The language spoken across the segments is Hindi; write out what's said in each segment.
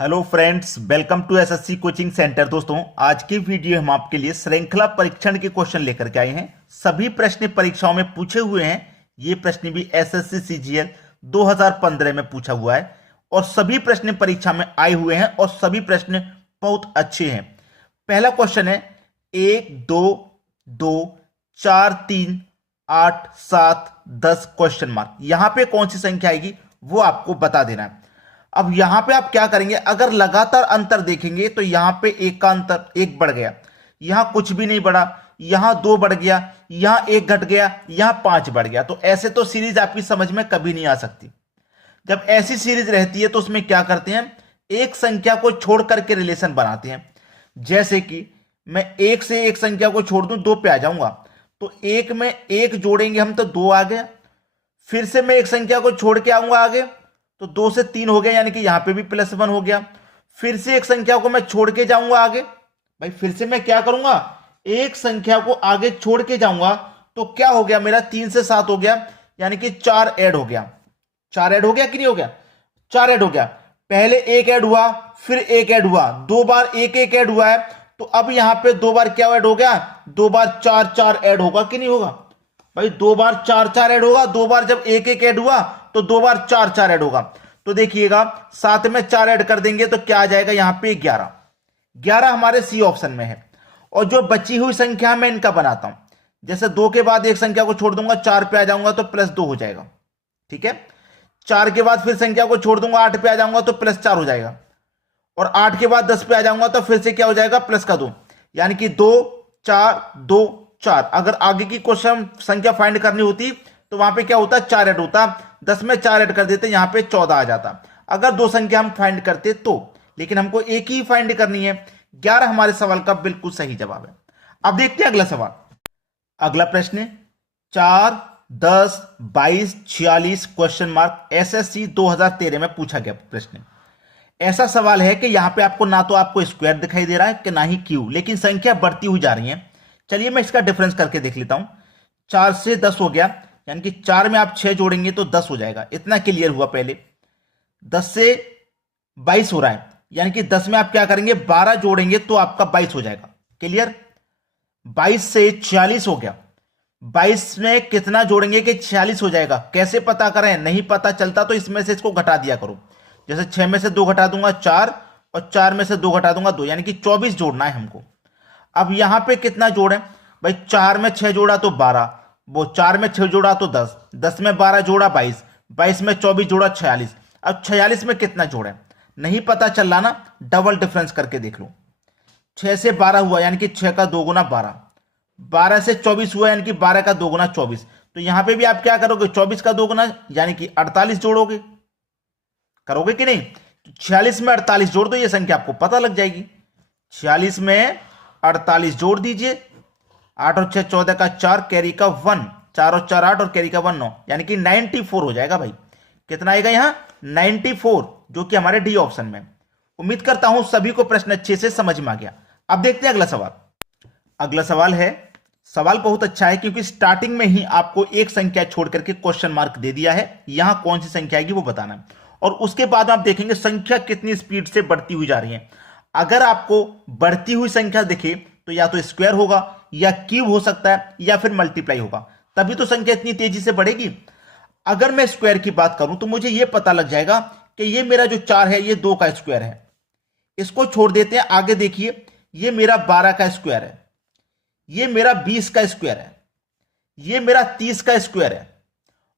Hello friends, welcome to SSC coaching centre. दोस्तों, आज की वीडियो हम आपके लिए श्रृंखला परीक्षण के क्वेश्चन लेकर के आए हैं। सभी प्रश्न परीक्षाओं में पूछे हुए हैं। ये प्रश्न भी एसएससी सीजीएल 2015 में पूछा हुआ है और सभी प्रश्न परीक्षा में आए हुए हैं और सभी प्रश्न बहुत अच्छे हैं। पहला क्वेश्चन है 1 2 2 4 3 8 7 10 क्वेश्चन मार्क। यहां पे कौन सी संख्या आएगी वो आपको बता देना है। अब यहां पे आप क्या करेंगे, अगर लगातार अंतर देखेंगे तो यहां पे एक का अंतर एक बढ़ गया, यहां कुछ भी नहीं बढ़ा, यहां दो बढ़ गया, यहां एक घट गया, यहां पांच बढ़ गया। तो ऐसे तो सीरीज आपकी समझ में कभी नहीं आ सकती। जब ऐसी सीरीज रहती है तो उसमें क्या करते हैं, एक संख्या को छोड़ करके रिलेशन बनाते हैं। जैसे कि मैं एक से एक संख्या को छोड़ दूं, दो पे आ जाऊंगा, तो एक में एक जोड़ेंगे हम तो दो आ गया। फिर से मैं एक संख्या को छोड़ के आऊंगा आगे, तो दो से तीन हो गया, यानी कि यहां पे भी +1 हो गया। फिर से एक संख्या को मैं छोड़ के जाऊंगा आगे, भाई फिर से मैं क्या करूंगा, एक संख्या को आगे छोड़ के जाऊंगा, तो क्या हो गया मेरा 3 से 7 हो गया, यानी कि 4 ऐड हो गया। 4 ऐड हो गया कि नहीं हो गया, 4 ऐड हो गया। पहले एक ऐड हुआ, फिर एक ऐड हुआ, दो बार एक एक ऐड हुआ है, तो अब यहां पे दो बार क्या ऐड हो गया, दो बार 4 4 ऐड होगा कि नहीं होगा। भाई दो बार 4 4 ऐड होगा, दो बार जब एक एक ऐड हुआ तो दो बार 4 4 ऐड होगा। तो देखिएगा 7 में 4 ऐड कर देंगे तो क्या आ जाएगा, यहां पे 11। 11 हमारे सी ऑप्शन में है। और जो बची हुई संख्या मैं इनका बनाता हूं, जैसे 2 के बाद एक संख्या को छोड़ दूंगा, 4 पे आ जाऊंगा तो +2 हो जाएगा। ठीक है, 4 के बाद फिर संख्या को छोड़ दूंगा, 8 पे आ जाऊंगा तो +4 हो जाएगा। और 8 के बाद 10 पे आ जाऊंगा तो फिर से क्या हो जाएगा, +2, यानी कि 2 4 2 4। अगर आगे की क्वेश्चन संख्या फाइंड करनी होती तो वहां पे क्या होता, 4 ऐड होता, 10 में 4 ऐड कर देते, यहां पे 14 आ जाता अगर दो संख्या हम फाइंड करते तो। लेकिन हमको एक ही फाइंड करनी है। 11 हमारे सवाल का बिल्कुल सही जवाब है। अब देखते हैं अगला सवाल। अगला प्रश्न 4 10 22 46 क्वेश्चन मार्क, एसएससी 2013 में पूछा गया प्रश्न। ऐसा सवाल है कि यहां पे आपको ना तो आपको स्क्वायर दिखाई दे रहा है कि ना ही क्यूब, लेकिन संख्या बढ़ती हुई जा रही है। चलिए मैं इसका डिफरेंस करके देख लेता हूं। 4 से 10 हो गया, यानी कि 4 में आप 6 जोड़ेंगे तो 10 हो जाएगा, इतना क्लियर हुआ। पहले 10 से 22 हो रहा है, यानी कि 10 में आप क्या करेंगे, 12 जोड़ेंगे तो आपका 22 हो जाएगा, क्लियर। 22 से 46 हो गया, 22 में कितना जोड़ेंगे कि 46 हो जाएगा। कैसे पता करें, नहीं पता चलता तो इसमें से इसको घटा दिया करो। जैसे 6 में से 2 घटा दूंगा 4, और 4 में से 2 घटा दूंगा 2, यानी कि 24 जोड़ना है हमको। अब यहां पे कितना जोड़ें, भाई 4 में 6 जोड़ा तो 12, वो 4 में 6 जोड़ा तो 10, 10 में 12 जोड़ा 22, 22 में 24 जोड़ा 46। अब 46 में कितना जोड़ें, नहीं पता चल रहा ना, डबल डिफरेंस करके देख लो। 6 से 12 हुआ, यानी कि 6 का 2 गुना 12, 12 से 24 हुआ, यानी कि 12 का 2 गुना 24। तो यहां पे भी आप क्या करोगे, 24 का 2 गुना यानी कि 48 जोड़ोगे, करोगे कि नहीं। 46 में 48 जोड़ दो, ये संख्या आपको पता लग जाएगी। 46 में 48 जोड़ दीजिए, 8 और 6 14 का 4, कैरी का 1, 4 और 4 8 और कैरी का 1 9, यानी कि 94 हो जाएगा। भाई कितना आएगा यहां, 94, जो कि हमारे डी ऑप्शन में। उम्मीद करता हूं सभी को प्रश्न अच्छे से समझ में आ गया। अब देखते हैं अगला सवाल। अगला सवाल है, सवाल बहुत अच्छा है क्योंकि स्टार्टिंग में ही आपको एक संख्या छोड़ करके क्वेश्चन मार्क दे दिया है, यहां कौन सी संख्या आएगी वो बताना है। और उसके बाद आप देखेंगे संख्या कितनी स्पीड से बढ़ती हुई जा रही है। अगर आपको बढ़ती हुई संख्या दिखे तो या तो स्क्वायर होगा, या क्यूब हो सकता है, या फिर मल्टीप्लाई होगा, तभी तो संख्या इतनी तेजी से बढ़ेगी। अगर मैं स्क्वायर की बात करूं तो मुझे यह पता लग जाएगा कि ये मेरा जो 4 है ये 2 का स्क्वायर है। इसको छोड़ देते हैं, आगे देखिए, ये मेरा 12 का स्क्वायर है, ये मेरा 20 का स्क्वायर है, ये मेरा 30 का स्क्वायर है।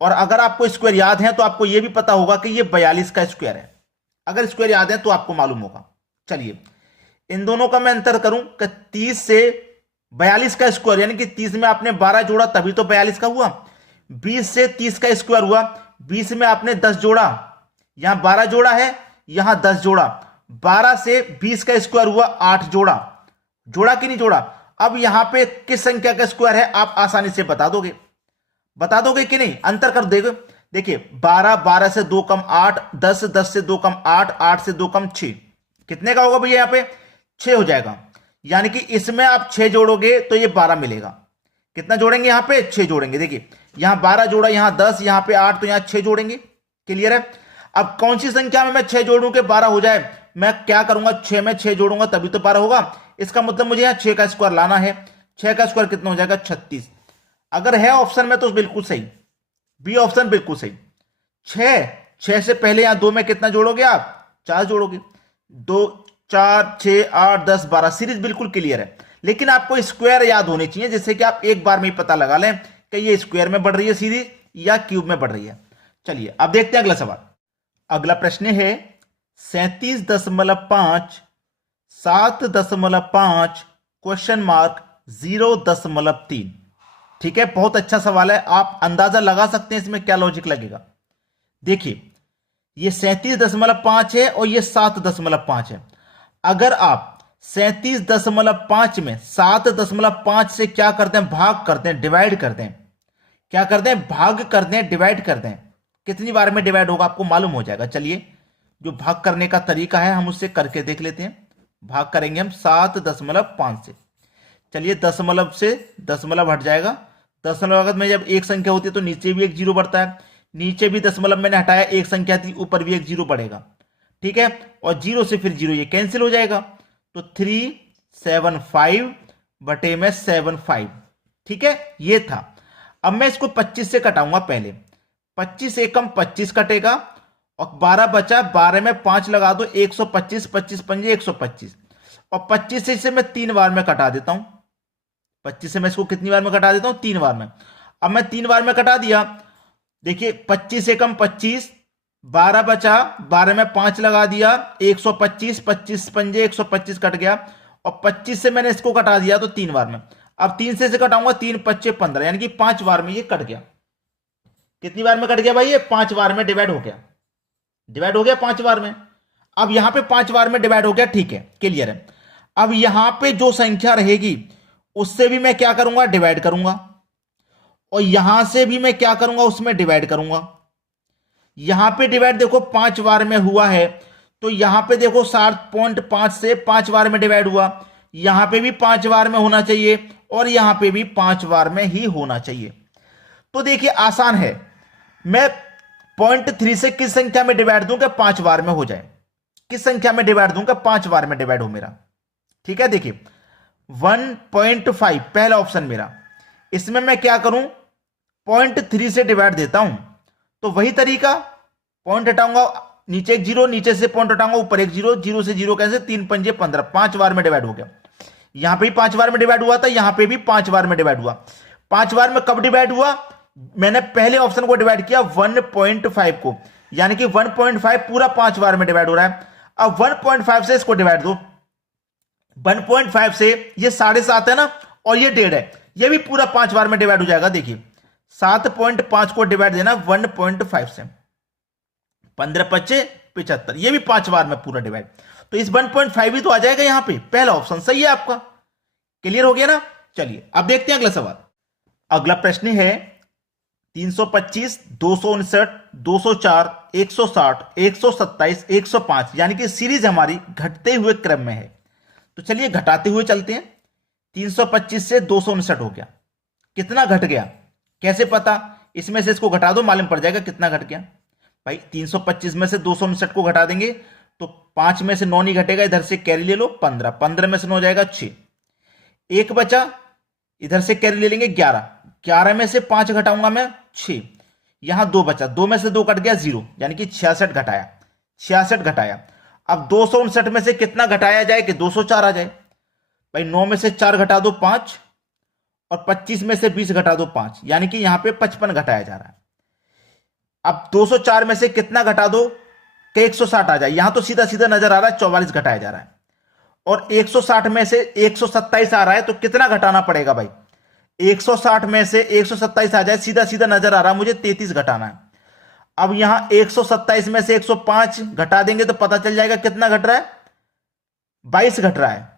और अगर आपको स्क्वायर याद है तो आपको यह भी पता होगा कि ये 42 का स्क्वायर है। अगर स्क्वायर याद है तो आपको मालूम होगा। चलिए इन दोनों का मैं अंतर करूं कि 30 से 42 का स्क्वायर, यानी कि 30 में आपने 12 जोड़ा तभी तो 42 का हुआ। 20 से 30 का स्क्वायर हुआ, 20 में आपने 10 जोड़ा, यहां 12 जोड़ा है, यहां 10 जोड़ा। 12 से 20 का स्क्वायर हुआ, 8 जोड़ा, जोड़ा कि नहीं जोड़ा। अब यहां पे किस संख्या का स्क्वायर है आप आसानी से बता दोगे, बता दोगे कि नहीं, अंतर कर देगा। देखिए 12, 12 से 2 कम 8, 10, 10 से 2 कम 8, 8 से 2 कम 6, कितने का होगा भैया, यहां पे 6 हो जाएगा। यानी कि इसमें आप 6 जोड़ोगे तो ये 12 मिलेगा। कितना जोड़ेंगे, यहां पे 6 जोड़ेंगे। देखिए यहां 12 जोड़ा, यहां 10, यहां पे 8, तो यहां 6 जोड़ेंगे, क्लियर है। अब कौन सी संख्या में मैं 6 जोड़ूं कि 12 हो जाए, मैं क्या करूंगा, 6 में 6 जोड़ूंगा तभी तो 12 होगा। इसका मतलब मुझे यहां 6 का स्क्वायर लाना है। 6 का स्क्वायर कितना हो जाएगा, 36। अगर है ऑप्शन में तो बिल्कुल सही, बी ऑप्शन बिल्कुल सही। 6 से पहले यहां 2 में कितना जोड़ोगे आप, 4 जोड़ोगे। 2 4 6 8 10 12, सीरीज बिल्कुल क्लियर है। लेकिन आपको स्क्वायर याद होने चाहिए, जिससे कि आप एक बार में ही पता लगा लें कि ये स्क्वायर में बढ़ रही है सीरीज या क्यूब में बढ़ रही है। चलिए अब देखते हैं अगला सवाल। अगला प्रश्न है 37.5 7.5 क्वेश्चन मार्क 0.3। ठीक है, बहुत अच्छा सवाल है। आप अंदाजा लगा सकते हैं इसमें क्या लॉजिक लगेगा। देखिए ये 37.5 है और ये 7.5 है। अगर आप 37.5 में 7.5 से क्या करते हैं, भाग करते हैं, डिवाइड करते हैं। क्या करते हैं, भाग करते हैं, डिवाइड करते हैं। कितनी बार में डिवाइड होगा आपको मालूम हो जाएगा। चलिए जो भाग करने का तरीका है हम उससे करके देख लेते हैं। भाग करेंगे हम 7.5 से। चलिए दशमलव से दशमलव हट जाएगा। दशमलव में जब एक संख्या होती है तो नीचे भी एक जीरो बढ़ता है, नीचे भी दशमलव मैंने हटाया, एक संख्या थी, ऊपर भी एक जीरो बढ़ेगा। ठीक है, और जीरो से फिर जीरो ये कैंसिल हो जाएगा, तो 375 बटे में 75। ठीक है, ये था। अब मैं इसको 25 से कटाऊंगा। पहले 25 एकम 25 कटेगा और 12 बचा, 12 में 5 लगा दो, 125, 25 पंजे 125, और 25 से इसे मैं 3 बार में कटा देता हूं। 25 से मैं इसको कितनी बार में कटा देता हूं, 3 बार में। अब मैं 3 बार में कटा दिया। देखिए 25 एकम 25, 12 बचा, 12 में 5 लगा दिया, 125, 25 पंजे 125 कट गया, और 25 से मैंने इसको कटा दिया तो 3 बार में। अब 3 से इसे कटाऊंगा, 3 पच्चे 15, यानी कि 5 बार में ये कट गया। कितनी बार में कट गया भाई, ये 5 बार में डिवाइड हो गया। डिवाइड हो गया 5 बार में। अब यहां पे 5 बार में डिवाइड हो गया, ठीक है, क्लियर है। अब यहां पे जो संख्या रहेगी उससे भी मैं क्या करूंगा, डिवाइड करूंगा, और यहां से भी मैं क्या करूंगा, उसमें डिवाइड करूंगा। यहां पे डिवाइड देखो 5 बार में हुआ है, तो यहां पे देखो 7.5 से 5 बार में डिवाइड हुआ, यहां पे भी 5 बार में होना चाहिए, और यहां पे भी 5 बार में ही होना चाहिए। तो देखिए आसान है, मैं 0.3 से किस संख्या में डिवाइड दूं कि 5 बार में हो जाए, किस संख्या में डिवाइड दूं कि 5 बार में डिवाइड हो मेरा। ठीक है, देखिए 1.5 पहला ऑप्शन मेरा, इसमें मैं क्या करूं, 0.3 से डिवाइड देता हूं। तो वही तरीका, पॉइंट हटाऊंगा, नीचे एक जीरो, नीचे से पॉइंट हटाऊंगा, ऊपर एक जीरो, जीरो से जीरो कैसे, 3 पंजे 15, 5 बार में डिवाइड हो गया। यहां पे भी 5 बार में डिवाइड हुआ था, यहां पे भी 5 बार में डिवाइड हुआ। 5 बार में कब डिवाइड हुआ, मैंने पहले ऑप्शन को डिवाइड किया 1.5 को, यानी कि 1.5 पूरा 5 बार में डिवाइड हो रहा है। अब 1.5 से इसको डिवाइड दो, 1.5 से ये 7.5 है ना, और ये 1.5 है, ये भी पूरा 5 बार में डिवाइड हो जाएगा। देखिए 7.5 को डिवाइड देना 1.5 से, 15 पच्चे 75, ये भी 5 बार में पूरा डिवाइड, तो इस 1.5 ही तो आ जाएगा यहां पे। पहला ऑप्शन सही है आपका, क्लियर हो गया ना। चलिए अब देखते हैं अगला सवाल। अगला प्रश्न है 325, 259, 204, 160, 127, 105, यानी कि सीरीज हमारी घटते हुए क्रम में है। तो चलिए घटाते हुए चलते हैं। 325 से 259 हो गया, कितना घट गया, कैसे पता, इसमें से इसको घटा दो, मालूम पड़ जाएगा कितना घट गया। भाई 325 में से 259 को घटा देंगे तो 5 में से 9 नहीं घटेगा, इधर से कैरी ले लो 15, 15 में से 9 हो जाएगा 6, एक बचा, इधर से कैरी ले लेंगे 11, 11 में से 5 घटाऊंगा मैं 6, यहां 2 बचा, 2 में से 2 कट गया 0, यानी कि 66 घटाया, 66 घटाया। अब 259 में से कितना घटाया जाए कि 204 आ जाए। भाई 9 में से 4 घटा दो 5, और 25 में से 20 घटा दो 5, यानी कि यहां पे 55 घटाया जा रहा है। अब 204 में से कितना घटा दो कि 160 आ जाए, यहां तो सीधा सीधा नजर आ रहा है 44 घटाया जा रहा है, और 160 में से 127 आ रहा है, तो कितना घटाना पड़ेगा भाई, 160 में से 127 आ जाए, सीधा सीधा नजर आ रहा है मुझे 33 घटाना है। अब यहां 127 में से 105 घटा देंगे तो पता चल जाएगा कितना घट रहा है, 22 घट रहा है।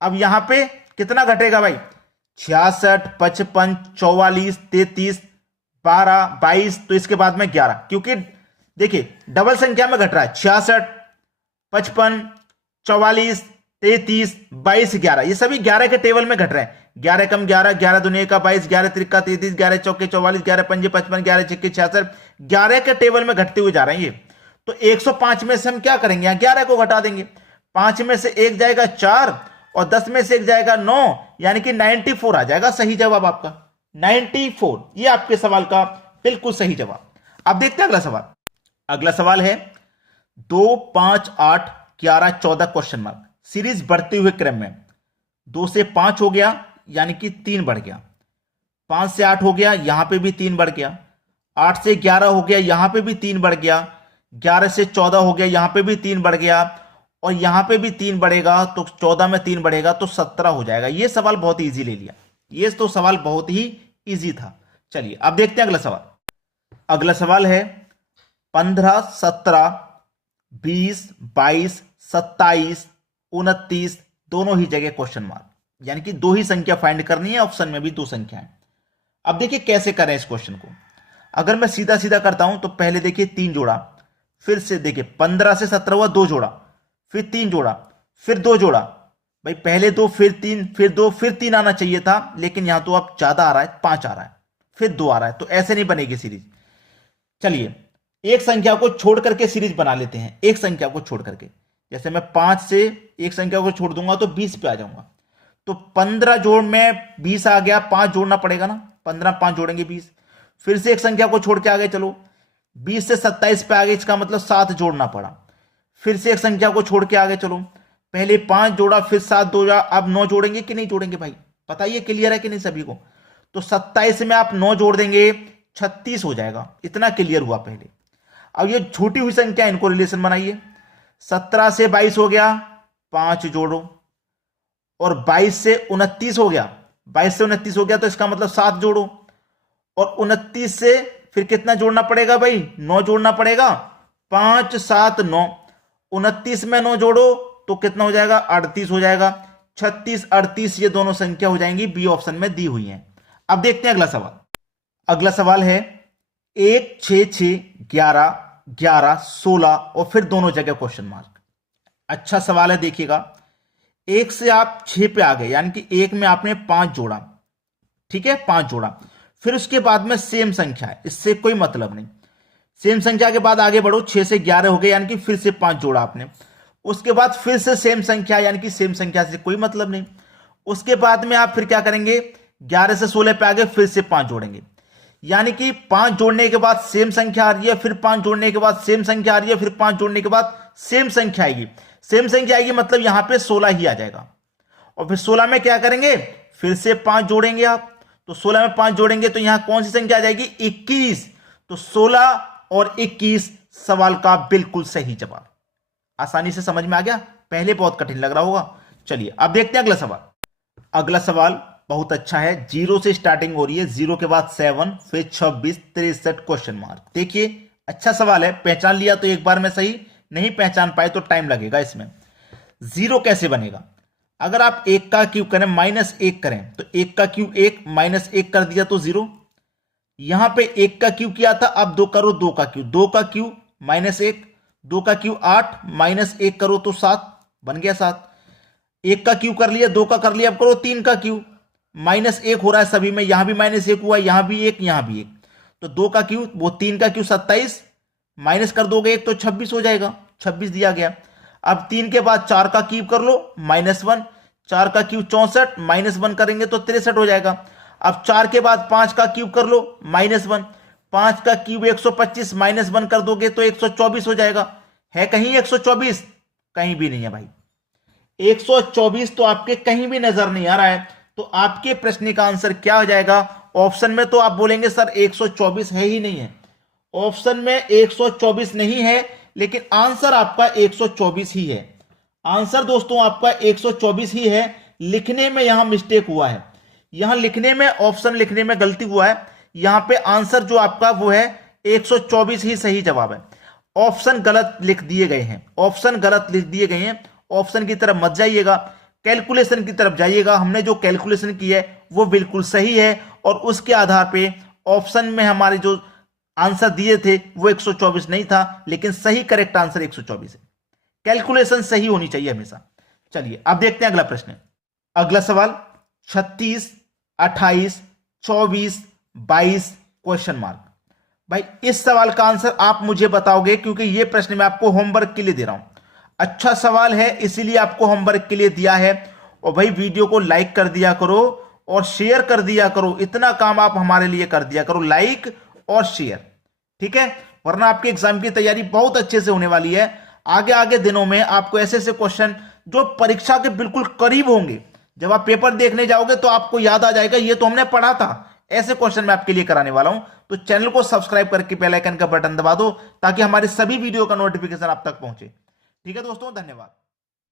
अब यहां पे कितना घटेगा भाई, 66, 55, 44, 33, 12, 22, तो इसके बाद में 11, क्योंकि देखिए डबल संख्या में घट रहा है, 66, 55, 44, 33, 22, 11, ये सभी 11 के टेबल में घट रहे हैं। 11 कम 11, 11 दुनिया का 22, 11 त्रिका 33, 11 चौके 44, 11 पंजे 55, 11 छक्के 66, 11 के टेबल में घटते हुए जा रहे हैं ये। तो 105 में से हम क्या करेंगे, यहां 11 को घटा देंगे, 5 में से 1 जाएगा 4 और 10 में से 1 जाएगा 9, यानी कि 94 आ जाएगा सही जवाब आपका 94। ये आपके सवाल का बिल्कुल सही जवाब। अब देखते हैं अगला सवाल। अगला सवाल है 2, 5, 8, 11, 14 क्वेश्चन मार्क। सीरीज बढ़ते हुए क्रम में 2 से 5 हो गया यानी कि 3 बढ़ गया, 5 से 8 हो गया, यहां पे भी 3 बढ़ गया, 8 से 11 हो गया, यहां पे भी 3 बढ़ गया, 11 से 14 हो गया, यहां पे भी 3 बढ़ गया और यहां पे भी 3 बढ़ेगा, तो 14 में 3 बढ़ेगा तो 17 हो जाएगा। ये सवाल बहुत इजी ले लिया, ये तो सवाल बहुत ही इजी था। चलिए अब देखते हैं अगला सवाल। अगला सवाल है 15, 17, 20, 22, 27, 29 दोनों ही जगह क्वेश्चन मार्क, यानी कि 2 ही संख्या फाइंड करनी है, ऑप्शन में भी 2 संख्या है। अब देखिए कैसे करें इस क्वेश्चन को। अगर मैं सीधा सीधा करता हूं तो पहले देखिए 3 जोड़ा, फिर से देखिए 15 से 17 हुआ, 2 जोड़ा, फिर 3 जोड़ा, फिर 2 जोड़ा, भाई पहले 2 फिर 3 फिर 2 फिर 3 आना चाहिए था, लेकिन यहां तो अब ज्यादा आ रहा है, 5 आ रहा है, फिर 2 आ रहा है, तो ऐसे नहीं बनेगी सीरीज। चलिए एक संख्या को छोड़ करके सीरीज बना लेते हैं, एक संख्या को छोड़ करके, जैसे मैं 5 से एक संख्या को छोड़ दूंगा तो 20 पे आ जाऊंगा, तो 15 जोड़ में 20 आ गया, 5 जोड़ना पड़ेगा ना, 15 5 जोड़ेंगे 20, फिर से एक संख्या को छोड़ के आ गए, चलो 20 से 27 पे आ गए, इसका मतलब 7 जोड़ना पड़ा, फिर से एक संख्या को छोड़ के आ गए, चलो पहले 5 जोड़ा फिर 7 जोड़ा, अब 9 जोड़ेंगे कि नहीं जोड़ेंगे भाई, बताइए क्लियर है कि नहीं सभी को। तो 27 में आप 9 जोड़ देंगे 36 हो जाएगा, इतना क्लियर हुआ पहले। अब ये छूटी हुई संख्या इनको रिलेशन बनाइए, 17 से 22 हो गया, 5 जोड़ो, और 22 से 29 हो गया, 22 से 29 हो गया तो इसका मतलब 7 जोड़ो, और 29 से फिर कितना जोड़ना पड़ेगा भाई, 9 जोड़ना पड़ेगा, 5 7 9, 29 में 9 जोड़ो तो कितना हो जाएगा, 38 हो जाएगा, 36 38 ये दोनों संख्या हो जाएंगी, बी ऑप्शन में दी हुई है। अब देखते हैं अगला सवाल। अगला सवाल है 1 6 6 11 11 16 और फिर दोनों जगह क्वेश्चन मार्क। अच्छा सवाल है, देखिएगा 1 से आप 6 पे आ गए, यानी कि 1 में आपने 5 जोड़ा, ठीक है 5 जोड़ा, फिर उसके बाद में सेम संख्या है, इससे कोई मतलब नहीं, सेम संख्या के बाद आगे बढ़ो, 6 से 11 हो गए, यानी कि फिर से 5 जोड़ा आपने, उसके बाद फिर से सेम संख्या, यानी कि सेम संख्या से कोई मतलब नहीं, उसके बाद में आप फिर क्या करेंगे, 11 से 16 पे आ गए, फिर से 5 जोड़ेंगे, यानी कि 5 जोड़ने के बाद सेम संख्या आ रही है, फिर 5 जोड़ने के बाद सेम संख्या आ रही है, फिर 5 जोड़ने के बाद सेम संख्या आएगी, सेम संख्या आएगी मतलब यहां पे 16 ही आ जाएगा, और फिर 16 में क्या करेंगे, फिर से 5 जोड़ेंगे आप, तो 16 में 5 जोड़ेंगे तो यहां कौन सी संख्या आ जाएगी, 21, तो 16 और 21 सवाल का बिल्कुल सही जवाब। आसानी से समझ में आ गया, पहले बहुत कठिन लग रहा होगा। चलिए अब देखते हैं अगला सवाल। अगला सवाल बहुत अच्छा है, 0 से स्टार्टिंग हो रही है, 0 के बाद 7 फिर 26 63 क्वेश्चन मार्क। देखिए अच्छा सवाल है, पहचान लिया तो एक बार में सही, नहीं पहचान पाए तो टाइम लगेगा इसमें। 0 कैसे बनेगा, अगर आप 1 का क्यूब करें -1 करें तो 1 का क्यूब 1 -1 कर दिया तो 0, यहां पे 1 का क्यूब किया था, अब 2 करो 2 का क्यूब, 2 का क्यूब -1, 2 का क्यूब 8 -1 करो तो 7 बन गया 7, 1 का क्यूब कर लिया, 2 का कर लिया, अब करो 3 का क्यूब, -1 हो रहा है सभी में, यहां भी -1 हुआ, यहां भी 1 यहां भी 1, तो 2 का क्यूब वो 3 का क्यूब 27, माइनस कर दोगे 1 तो 26 हो जाएगा, 26 दिया गया। अब 3 के बाद 4 का क्यूब कर लो -1, 4 का क्यूब 64, -1 करेंगे तो 63 हो जाएगा। अब 4 के बाद 5 का क्यूब कर लो -1, 5 का क्यूब 125, -1 कर दोगे तो 124 हो जाएगा। है कहीं 124? कहीं भी नहीं है भाई, 124 तो आपके कहीं भी नजर नहीं आ रहा है, तो आपके प्रश्न का आंसर क्या हो जाएगा, ऑप्शन में तो आप बोलेंगे सर 124 है ही नहीं है, ऑप्शन में 124 नहीं है, लेकिन आंसर आपका 124 ही है। आंसर दोस्तों आपका 124 ही है, लिखने में यहां मिस्टेक हुआ है, यहां लिखने में ऑप्शन लिखने में गलती हुआ है, यहां पे आंसर जो आपका वो है 124 ही सही जवाब है। ऑप्शन गलत लिख दिए गए हैं, ऑप्शन गलत लिख दिए गए हैं, ऑप्शन की तरफ मत जाइएगा, कैलकुलेशन की तरफ जाइएगा। हमने जो कैलकुलेशन की है वो बिल्कुल सही है, और उसके आधार पे ऑप्शन में हमारे जो आंसर दिए थे वो 124 नहीं था, लेकिन सही करेक्ट आंसर 124 है। कैलकुलेशन सही होनी चाहिए हमेशा। चलिए अब देखते हैं अगला प्रश्न। अगला सवाल 36 28 24 22 क्वेश्चन मार्क। भाई इस सवाल का आंसर आप मुझे बताओगे, क्योंकि ये प्रश्न मैं आपको होमवर्क के लिए दे रहा हूं। अच्छा सवाल है, इसीलिए आपको होमवर्क के लिए दिया है। और भाई वीडियो को लाइक कर दिया करो और शेयर कर दिया करो, इतना काम आप हमारे लिए कर दिया करो, लाइक और शेयर, ठीक है। वरना आपके एग्जाम की तैयारी बहुत अच्छे से होने वाली है। आगे आगे दिनों में आपको ऐसे ऐसे क्वेश्चन जो परीक्षा के बिल्कुल करीब होंगे, जब आप पेपर देखने जाओगे तो आपको याद आ जाएगा ये तो हमने पढ़ा था, ऐसे क्वेश्चन मैं आपके लिए कराने वाला हूं। तो चैनल को सब्सक्राइब करके बेल आइकन का बटन दबा दो ताकि हमारे सभी वीडियो का नोटिफिकेशन आप तक पहुंचे। ठीक है दोस्तों, धन्यवाद।